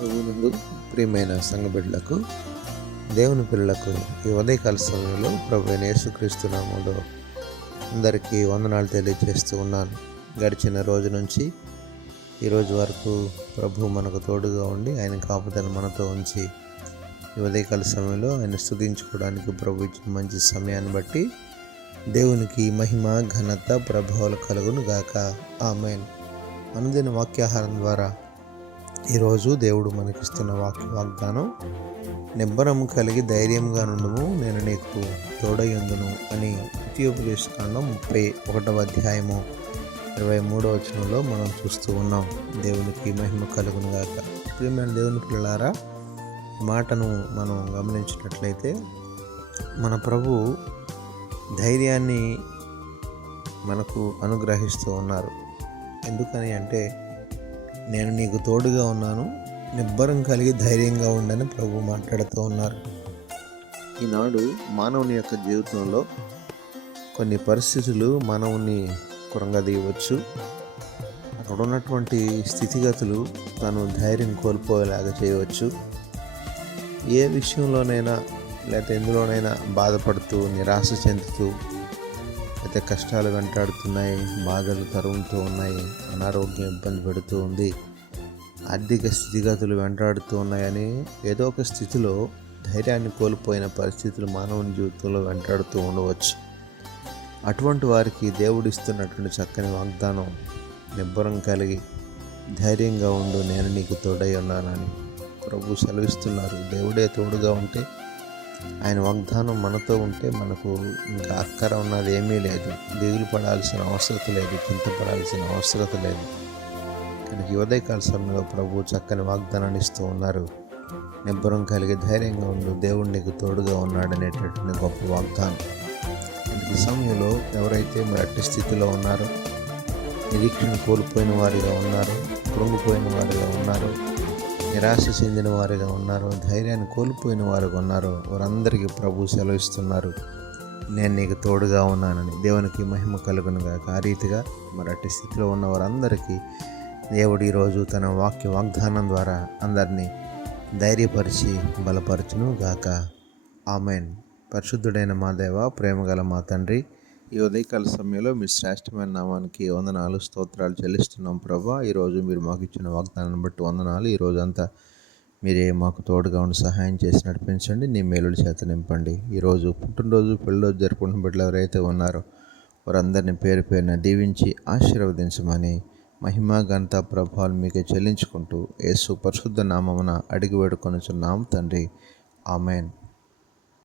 ప్రభువునందు ప్రియమైన సంఘ బిడ్డలకు, దేవుని పిల్లలకు ఈ ఉదయకాల సమయంలో ప్రభు అయిన యేసుక్రీస్తు నామములో అందరికీ వందనాలు తెలియజేస్తూ ఉన్నాను. గడిచిన రోజు నుంచి ఈ రోజు వరకు ప్రభు మనకు తోడుగా ఉండి ఆయన కాపుదల మనతో ఉంచి ఈ ఉదయకాల సమయంలో ఆయన స్తుతించుకోవడానికి ప్రభు ఇచ్చిన మంచి సమయాన్ని బట్టి దేవునికి మహిమ, ఘనత, ప్రభావాలు కలుగును గాక. ఆమేన్. అనుదిన వాక్యాహారం ద్వారా ఈరోజు దేవుడు మనకిస్తున్న వాగ్దానం, నిబ్బరము కలిగి ధైర్యంగా నుండుము, నేను నీకు తోడయుందును అని ద్వితీయోపదేశకాండం 31వ అధ్యాయము 23వ వచనంలో మనం చూస్తూ ఉన్నాం. దేవునికి మహిమ కలుగును గాక. ప్రియమైన దేవుని పిల్లలారా, ఈ మాటను మనం గమనించినట్లయితే మన ప్రభు ధైర్యాన్ని మనకు అనుగ్రహిస్తూ ఉన్నారు. ఎందుకని అంటే, నేను నీకు తోడుగా ఉన్నాను, నిబ్బరం కలిగి ధైర్యంగా ఉండని ప్రభు మాట్లాడుతూ ఉన్నారు. ఈనాడు మానవుని యొక్క జీవితంలో కొన్ని పరిస్థితులు మానవుని కృంగదీయవచ్చు. అక్కడ ఉన్నటువంటి స్థితిగతులు తను ధైర్యం కోల్పోయేలాగా చేయవచ్చు. ఏ విషయంలోనైనా లేకపోతే ఎందులోనైనా బాధపడుతూ, నిరాశ చెందుతూ, అయితే కష్టాలు వెంటాడుతున్నాయి, బాధలు తరుముతూ ఉన్నాయి, అనారోగ్యం ఇబ్బంది పెడుతూ ఉంది, ఆర్థిక స్థితిగతులు వెంటాడుతూ ఉన్నాయని ఏదో ఒక స్థితిలో ధైర్యాన్ని కోల్పోయిన పరిస్థితులు మానవుని జీవితంలో వెంటాడుతూ ఉండవచ్చు. అటువంటి వారికి దేవుడు ఇస్తున్నటువంటి చక్కని వాగ్దానం, నిబ్బరం కలిగి ధైర్యంగా ఉండు, నేను నీకు తోడై ఉన్నానని ప్రభు సెలవిస్తున్నారు. దేవుడే తోడుగా ఉంటే, ఆయన వాగ్దానం మనతో ఉంటే మనకు ఇంకా అక్కర ఉన్నది ఏమీ లేదు. దిగులు పడాల్సిన అవసరత లేదు, చింతపడాల్సిన అవసరత లేదు. కనుక ఉదయకాల సమయంలో ప్రభు చక్కని వాగ్దానాన్ని ఇస్తూ ఉన్నారు. నిబ్బరం కలిగి ధైర్యంగా ఉండు, దేవుడు నీకు తోడుగా ఉన్నాడనేటటువంటి గొప్ప వాగ్దానం. ఈ సమయంలో ఎవరైతే మరి అట్టి స్థితిలో ఉన్నారో, నిరీక్షణ కోల్పోయిన వారిగా ఉన్నారు, కృంగిపోయిన వారిగా ఉన్నారు, నిరాశ చెందిన వారిగా ఉన్నారు, ధైర్యాన్ని కోల్పోయిన వారుగా ఉన్నారు, వారందరికీ ప్రభు సెలవిస్తున్నారు, నేను నీకు తోడుగా ఉన్నానని. దేవునికి మహిమ కలుగును గాక. ఆ రీతిగా మరి అట్టి స్థితిలో ఉన్న వారందరికీ దేవుడు ఈరోజు తన వాగ్దానం ద్వారా అందరినీ ధైర్యపరిచి బలపరచును గాక. ఆమేన్. పరిశుద్ధుడైన మా దేవ, ప్రేమగల మా తండ్రి, ఈ ఉదయకాల సమయంలో మీ శ్రేష్టమైన నామానికి వందనాలు, స్తోత్రాలు చెల్లిస్తున్నాం ప్రభా. ఈరోజు మీరు మాకు ఇచ్చిన వాగ్దానాన్ని బట్టి వందనాలు. ఈరోజంతా మీరే మాకు తోడుగా ఉండి సహాయం చేసి నడిపించండి, నీ మేలుల చేత నింపండి. ఈరోజు పుట్టినరోజు, పెళ్ళిరోజు జరుపుకుంటున్న బిడ్డలు ఎవరైతే ఉన్నారో వారందరినీ పేరు పేరున దీవించి ఆశీర్వదించమని మహిమ, ఘనత, ప్రభావాలు మీకే చెల్లించుకుంటూ యేసు పరిశుద్ధ నామమున అడిగి వేడుకొనుచున్నాం తండ్రి. ఆమేన్.